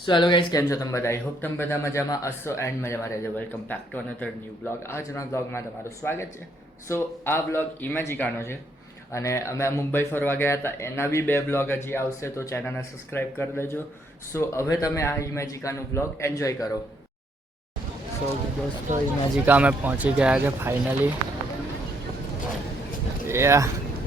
So hello guys, કેમ છો તમે બધા? આઈ હોપ તમે બધા મજામાં હશો એન્ડ મજામાં રહેજો. Welcome back to another new blog. આજના બ્લોગમાં તમારું સ્વાગત છે. સો આ બ્લોગ ઇમેજિકાનો છે અને અમે મુંબઈ ફરવા ગયા હતા, એના બી 2 બ્લોગ હજી આવશે, તો ચેનલને સબસ્ક્રાઈબ કરી દેજો. સો હવે તમે આ ઇમેજિકાનો બ્લોગ એન્જોય કરો. સો દોસ્તો, ઇમેજિકા અમે પહોંચી ગયા છે ફાઇનલી.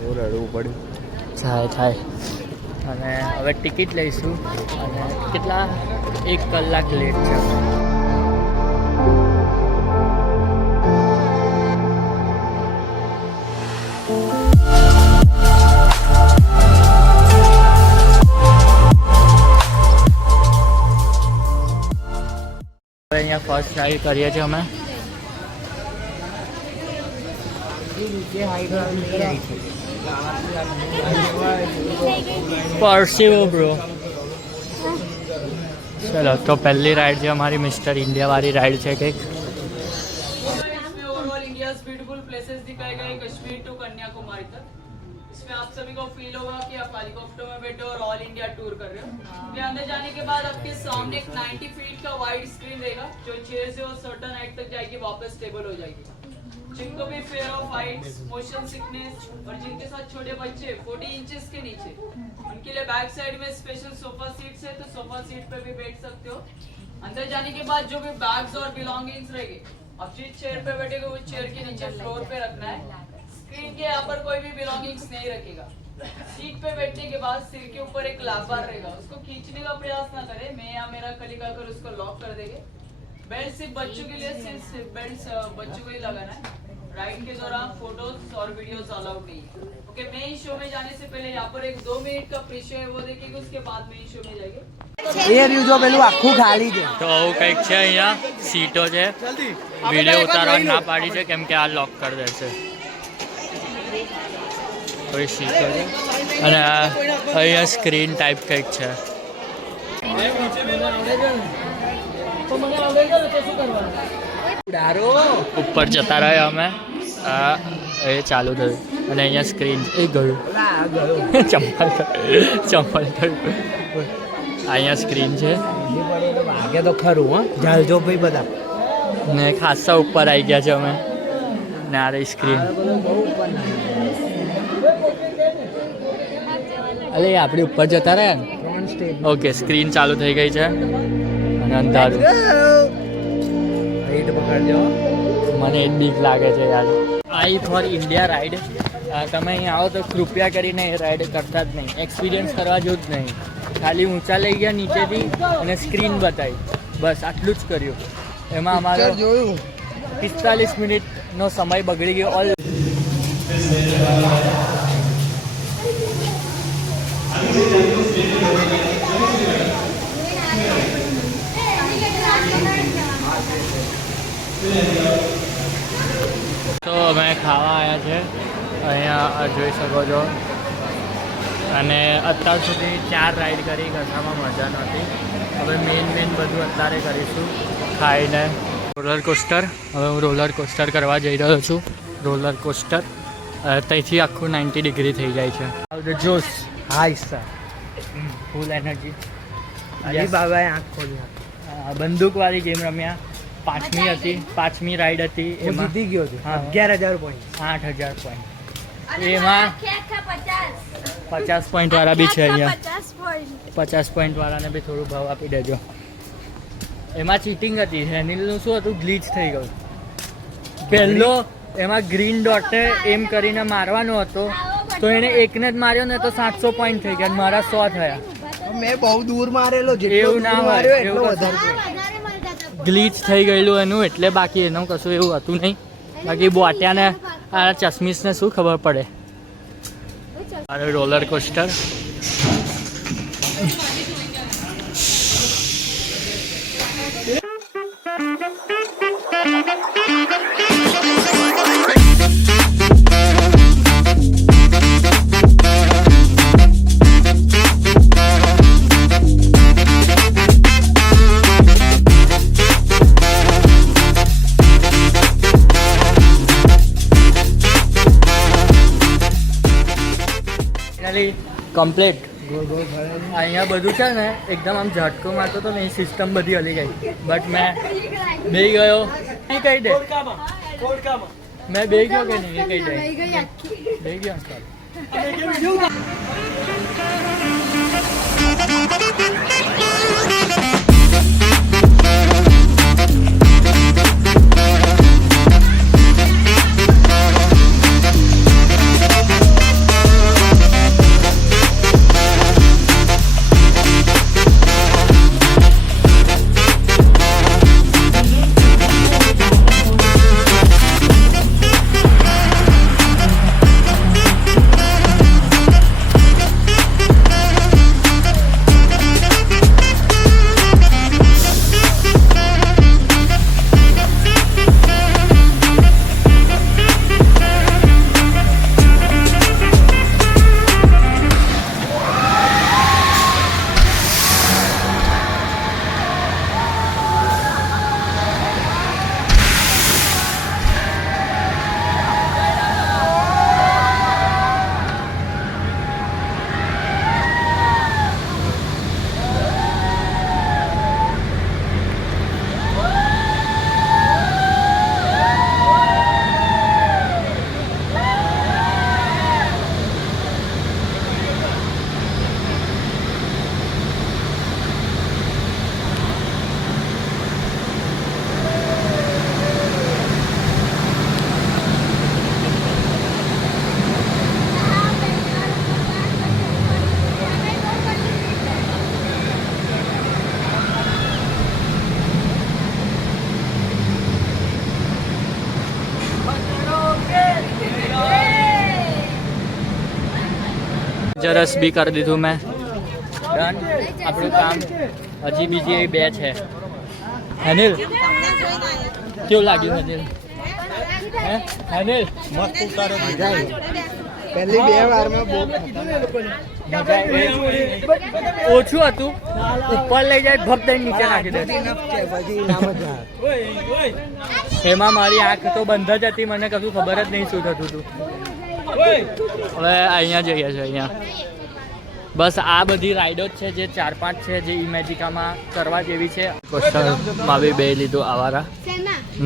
બહુ રડવું પડ્યું થાય અને હવે ટિકિટ લઈશું અને કેટલા 1 કલાક લેટ છે. હવે અહીંયા ફર્સ્ટ રાઈડ કરીએ છીએ અમે. પરસીવો બ્રો. ચલો તો પહેલી રાइड છે हमारी मिस्टर इंडिया वाली राइड છે કંઈક. इसमें ओवरऑल इंडियाज ब्यूटीफुल प्लेसेस दिखाए गए कश्मीर टू कन्याकुमारी तक. इसमें आप सभी को फील होगा कि आप हेलीकॉप्टर में बैठे और ऑल इंडिया टूर कर रहे हो. ये अंदर जाने के बाद आपके सामने एक 90 फीट का वाइड स्क्रीन रहेगा जो चेयर से और सर्टन हाइट तक जाएगी, वापस स्टेबल हो जाएगी. जिनको भी fair of Heights, motion sickness और जिनके साथ छोटे बच्चे 40 इंचेस के नीचे, उनके लिए बैक साइड में स्पेशल सोफा सीट्स है, तो सोफा सीट पे भी बैठ सकते हो. अंदर जाने के बाद जो भी बैग्स और बिलोंगिंग्स रहेंगे, आप जिस चेयर पे बैठेगा वो चेयर के नीचे फ्लोर पे रखना है. स्क्रीन के यहाँ पर कोई भी बिलोंगिंग्स नहीं रखेगा. सीट पे बैठने के बाद सिर के ऊपर एक लैप बार रहेगा, उसको खींचने का प्रयास ना करें. मैं या मेरा कलीग आकर उसको लॉक कर देंगे. बेल्ट सिर्फ बच्चों के लिए, सिर्फ बेल्ट बच्चों को ही लगाना है. राइड के दौरान फोटोज और वीडियोस अलाउड नहीं है. ओके, मेन शो में जाने से पहले यहाँ पर एक 2 मिनट का प्री शो है, वो देखिएगा. उसके बाद मेन शो में जाएंगे. એ રહ્યું જો પેલું આખું ખાલી છે. તો આવું કંઈક છે. અહીંયા સીટો છે, વિડીયો ઉતારવાની ના પાડી છે કેમ કે આ લોક કરી દેશે. કોઈ સીટો છે અને અહીંયા સ્ક્રીન ટાઈપ કંઈક છે. ડારો ઉપર જતા રહ્યા અમે. આ એ ચાલુ થયું અને અહીંયા સ્ક્રીન એ ગયું ઓલા ગયો ચંપલ થયું. અહીંયા સ્ક્રીન છે વાગે તો ખરું હો. જાલજો ભાઈ બધા ને ખાસા ઉપર આવી ગયા છે અમે ને આ રહી સ્ક્રીન. અલે આપણે ઉપર જતા રહ્યા ને. 3 સ્ટેજ ઓકે, સ્ક્રીન ચાલુ થઈ ગઈ છે અને અંધારું. રેડ પકડજો. મને એ બીક લાગે છે યાર. આઈ ફોર ઇન્ડિયા રાઈડ. તમે અહીંયા આવો તો કૃપયા કરીને એ રાઈડ કરતા જ નહીં. એક્સપિરિયન્સ કરવા જેવું જ નહીં. ખાલી ઊંચા લઈ ગયા નીચેથી અને સ્ક્રીન બતાવી, બસ આટલું જ કર્યું. એમાં અમારો જોયું 45 મિનિટનો સમય બગડી ગયો. ઓલ તો અમે ખાવા આવ્યા છે અહીંયા, જોઈ શકો છો. અને અત્યાર સુધી 4 રાઈડ કરી, કશામાં મજા નહોતી. હવે મેન બધું અત્યારે કરીશું ખાઈને. Roller coaster. હવે હું રોલર કોસ્ટર કરવા જઈ રહ્યો છું. રોલર કોસ્ટર ત્યાંથી આખું 90 ડિગ્રી થઈ જાય છે. જોશ, હાય સર. Full energy. અલી બાબાએ આંખ ખોલી. બંદૂકવાળી ગેમ રમ્યા. 5મી રાઈડ હતી હું એમાં જીતી ગયો છું. હા. 11,000 પોઈન્ટ. 8,000 પોઈન્ટ. એમાં 50 પોઈન્ટ વાળા બી છે અહીંયા. 50 પોઈન્ટ વાળાને બી થોડું ભાવ આપી દેજો. એમાં ચીટિંગ હતી. હેનિલનું શું હતું, ગ્લીચ થઈ ગયું. પહેલો એમાં ગ્રીન ડોટે એમ કરીને મારવાનો હતો તો એને એકને જ માર્યો ને તો 700 પોઈન્ટ થઈ ગયા. મારા 100 થયા. મેં બહુ દૂર મારેલો. એવું ના હોય, માર્યો એટલો એવું વધારે. ગ્લીચ થઈ ગયેલું એનું, એટલે બાકી એનું કશું એવું હતું નહીં. બાકી બોટ્યાને આ ચશ્મીસને શું ખબર પડે. અરે રોલર કોસ્ટર. કમ્પ્લીટ ગોળ ગોળ ફરે. અહીંયા બધું છે ને એકદમ આમ ઝટકો મારતો તો ને સિસ્ટમ બધી હલી ગઈ બટ મેં બે ગયો એ કહી દે મેં બે ગયો કે નહીં એ કહી દે બે ગયો જરસ બી કરી દીધું મેં ડન આપણું કામ હજી બીજી બે છે અનિલ કેવું લાગ્યું અનિલ હે અનિલ મસ્ત ઉતારો મજા આવી. પહેલી 2 વારમાં બહુ ઓછું હતું ઉપર લઈ જાય ભગ દઈને નીચે નાખી દે પછી ના મજા આવે. એમાં મારી આંખ તો બંધ જ હતી મને કશું ખબર જ નહીં શું થતું હતું હવે અહીંયા જઈએ છીએ અહીંયા બસ આ બધી રાઈડો જ છે જે 4-5 છે જે ઇમેજિકામાં કરવા જેવી છે કોસ્ટરમાં બી બે લીધું આવારા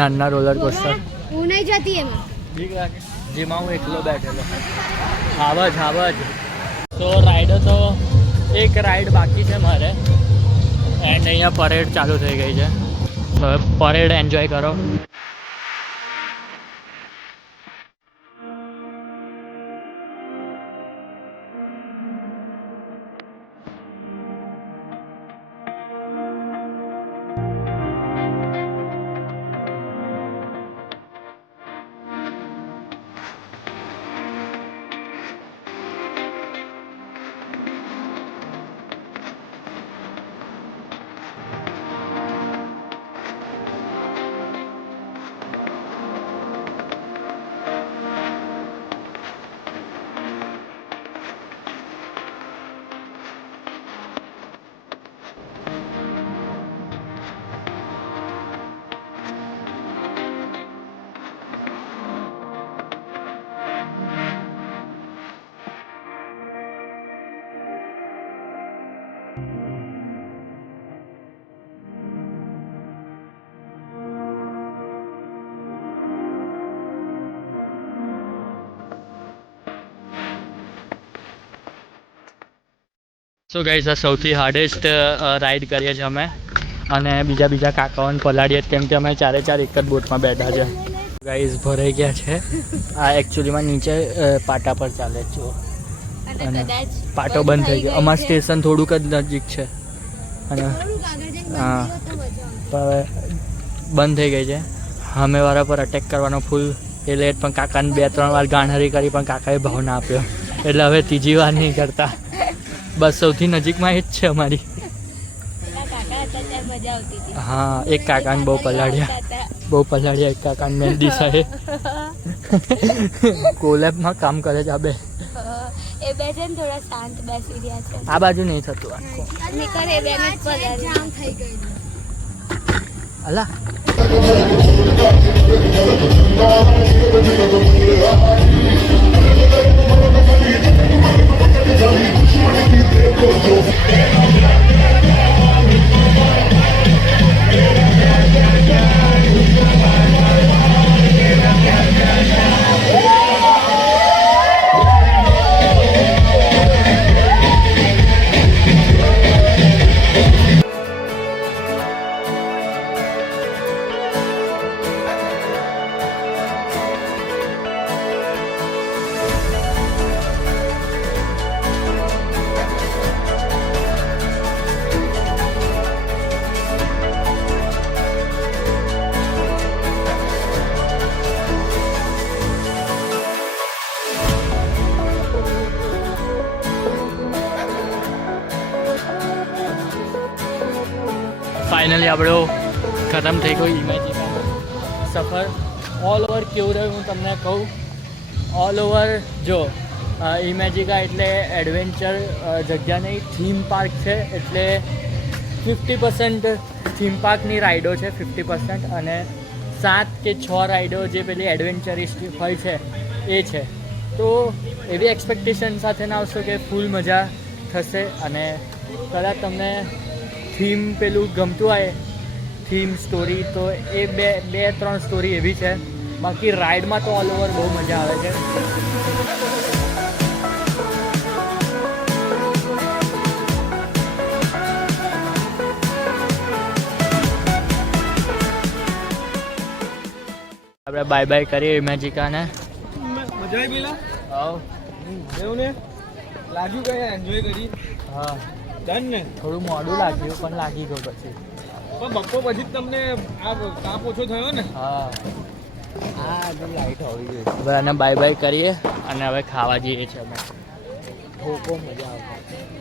નાના રોલર કોસ્ટર હું નહીં જતી એમાં ઠીક લાગે જેમાં હું એકલો બેઠેલો આવ જ તો રાઈડો તો એક રાઈડ બાકી છે મારે એન્ડ અહીંયા પરેડ ચાલુ થઈ ગઈ છે હવે પરેડ એન્જોય કરો સો ગાઈઝ આ સૌથી હાર્ડેસ્ટ રાઈડ કરીએ છીએ અમે અને બીજા કાકાઓને પલાડીએ કેમ કે અમે 4 એક જ બોટમાં બેઠા છે ગાઈઝ ભરાઈ ગયા છે આ એકચ્યુઅલીમાં નીચે પાટા પર ચાલે છે અને પાટો બંધ થઈ ગયો અમારું સ્ટેશન થોડુંક જ નજીક છે અને હા હવે બંધ થઈ ગઈ છે સામેવાળા પર અટેક કરવાનો ફૂલ એ લેટ પણ કાકાને 2-3 વાર ગાણહરી કરી પણ કાકાએ ભાવ ના આપ્યો એટલે હવે ત્રીજી વાર નહીં કરતા બસ સૌથી નજીકમાં એ જ છે અમારી હા એક કાકાને બહુ પલાડ્યા એક કાકાને મહેંદી સાહેબ કોલેબમાં કામ કરે છે આ બે એ બે છે ને થોડા શાંત બેસી રહ્યા છે આ બાજુ નહીં થતું આખો નીકળ એ બે ને જામ થઈ ગયું અલા ફાઇનલી આપણો ખતમ થઈ ગયો ઇમેજિકાનો સફર. ઓલ ઓવર કેવું રહ્યું હું તમને કહું. ઓલ ઓવર જો ઇમેજિકા એટલે એડવેન્ચર જગ્યા નહીં, થીમ પાર્ક છે. એટલે 50% થીમ પાર્કની રાઈડો છે 50%, અને 7 કે 6 રાઈડો જે પેલી એડવેન્ચરિસ્ટ હોય છે એ છે. તો એવી એક્સપેક્ટેશન સાથે ના આવશો કે ફૂલ મજા થશે. અને કદાચ તમને થીમ પેલું ગમતું હોય, થીમ સ્ટોરી, તો એ બે ત્રણ સ્ટોરી એવી છે. બાકી રાઈડમાં તો ઓલ ઓવર બહુ મજા આવે છે. આપણે બાય બાય કરીએ ઇમેજિકાને. મજા આવી પેલા આવ એવું ને લાગ્યું કે એન્જોય કરી. હા, ડન ને. થોડું મોડું લાગ્યું પણ લાગી ગયું પછી. પણ બપોર પછી જ તમને આ તાપ ઓછો થયો ને. હા, આ જો લાઈટ હોવી જોઈએ. હવે આને બાય બાય કરીએ અને હવે ખાવા જઈએ છીએ અમે. બહુ મજા આવે.